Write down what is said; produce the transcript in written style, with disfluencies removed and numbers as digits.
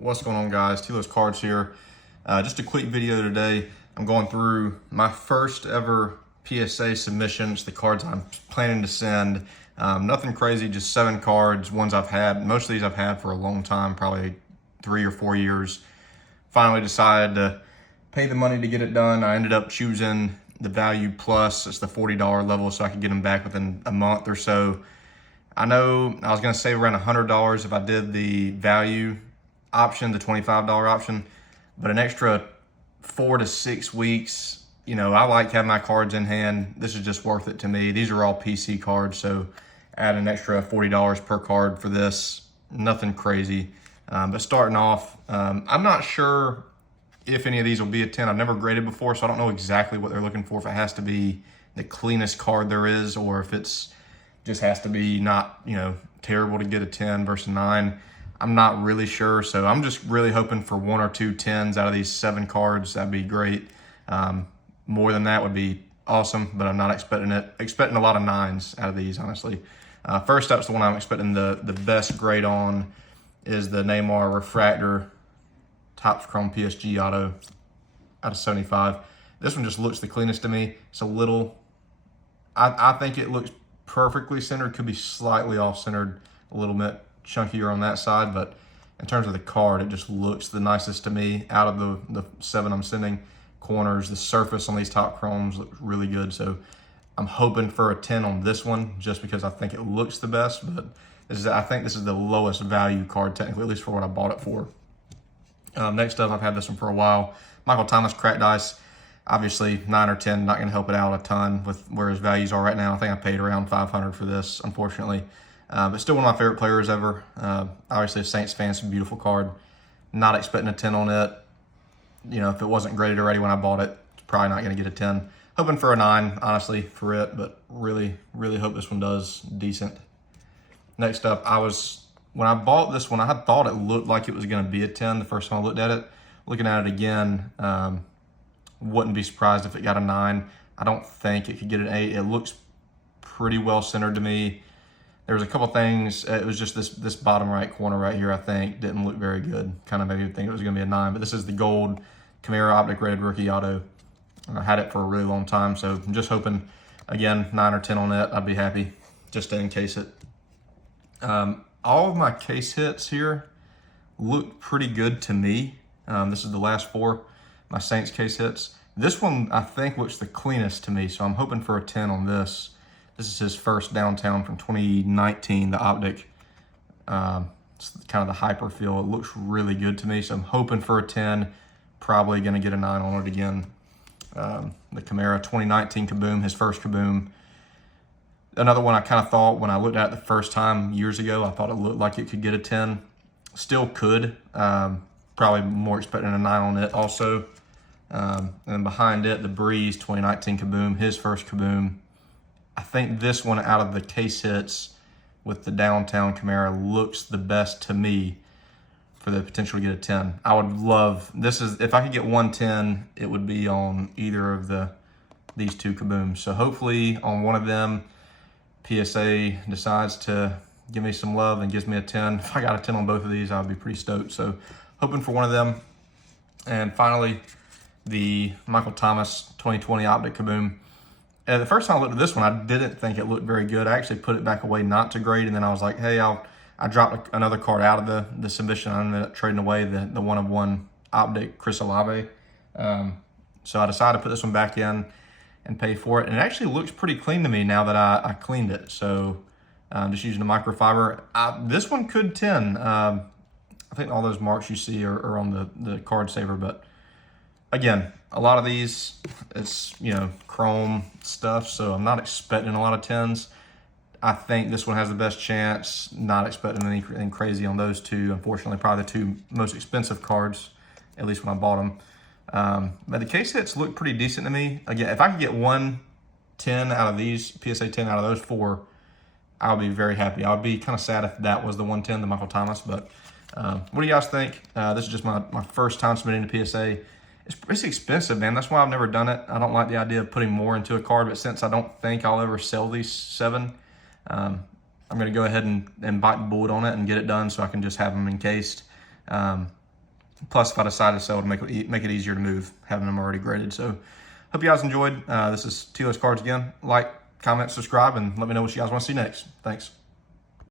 What's going on, guys? Tilo's Cards here. Just a quick video today. I'm going through my first ever PSA submissions, the cards I'm planning to send. Nothing crazy, just 7 cards, ones I've had. Most of these I've had for a long time, probably 3 or 4 years. Finally decided to pay the money to get it done. I ended up choosing the Value Plus. It's the $40 level, so I could get them back within a month or so. I know I was going to save around $100 if I did the value option, the $25 option, but an extra 4 to 6 weeks, you know, I like having my cards in hand. This is just worth it to me. These are all PC cards, so add an extra $40 per card for this. Nothing crazy. But starting off, I'm not sure if any of these will be a 10. I've never graded before, so I don't know exactly what they're looking for, if it has to be the cleanest card there is, or if it's just has to be not, you know, terrible to get a 10 versus 9. I'm not really sure, so I'm just really hoping for 1 or 2 10s out of these 7 cards. That'd be great. More than that would be awesome, but I'm not expecting it. Expecting a lot of 9s out of these, honestly. First up's the one I'm expecting the best grade on is the Neymar Refractor Topps Chrome PSG Auto out of 75. This one just looks the cleanest to me. It's a little, I think it looks perfectly centered, could be slightly off-centered, a little bit chunkier on that side, but in terms of the card, it just looks the nicest to me out of the 7 I'm sending. Corners, the surface on these top chromes looks really good, so I'm hoping for a 10 on this one just because I think it looks the best, but I think this is the lowest value card technically, at least for what I bought it for. Next up, I've had this one for a while. Michael Thomas Cracked Ice. Obviously, 9 or 10, not going to help it out a ton with where his values are right now. I think I paid around $500 for this, unfortunately. But still one of my favorite players ever. Obviously, a Saints fan, it's a beautiful card. Not expecting a 10 on it. You know, if it wasn't graded already when I bought it, it's probably not going to get a 10. Hoping for a 9, honestly, for it, but really, really hope this one does decent. Next up, when I bought this one, I thought it looked like it was going to be a 10 the first time I looked at it. Looking at it again, wouldn't be surprised if it got a 9. I don't think it could get an 8. It looks pretty well centered to me. There was a couple things. It was just this bottom right corner right here, I think, didn't look very good. Kind of made me think it was going to be a 9. But this is the gold Camaro Optic Rated Rookie Auto. I had it for a really long time, so I'm just hoping, again, 9 or 10 on it. I'd be happy just to encase it. All of my case hits here look pretty good to me. This is the last 4, my Saints case hits. This one, I think, looks the cleanest to me, so I'm hoping for a 10 on this. This is his first downtown from 2019, the Optic. It's kind of the hyper feel. It looks really good to me, so I'm hoping for a 10. Probably going to get a 9 on it again. The Camaro 2019 Kaboom, his first Kaboom. Another one I kind of thought when I looked at it the first time years ago, I thought it looked like it could get a 10. Still could. Probably more expecting a 9 on it also. And then behind it, the Breeze 2019 Kaboom, his first Kaboom. I think this one out of the case hits with the downtown Camaro looks the best to me for the potential to get a 10. I would love, if I could get 110, it would be on either of these 2 Kabooms. So hopefully on one of them, PSA decides to give me some love and gives me a 10. If I got a 10 on both of these, I would be pretty stoked. So hoping for one of them. And finally, the Michael Thomas 2020 Optic Kaboom. The first time I looked at this one, I didn't think it looked very good. I actually put it back away not to grade, and then I was like, hey, I dropped another card out of the submission. I ended up trading away the 1-of-1 Optic Chris Olave. So I decided to put this one back in and pay for it. And it actually looks pretty clean to me now that I cleaned it. So just using the microfiber. This one could 10. I think all those marks you see are on the card saver, but again, a lot of these, it's, you know, chrome stuff, so I'm not expecting a lot of 10s. I think this one has the best chance. Not expecting anything crazy on those 2. Unfortunately, probably the 2 most expensive cards, at least when I bought them. But the case hits look pretty decent to me. Again, if I could get 1 10 out of these, PSA 10 out of those 4, I would be very happy. I would be kind of sad if that was the 110, the Michael Thomas. But what do you guys think? This is just my first time submitting to PSA. It's expensive, man. That's why I've never done it. I don't like the idea of putting more into a card, but since I don't think I'll ever sell these 7, I'm going to go ahead and bite the bullet on it and get it done so I can just have them encased. Plus, if I decide to sell, to make it easier to move, having them already graded. So, hope you guys enjoyed. This is Tilo's Cards again. Like, comment, subscribe, and let me know what you guys want to see next. Thanks.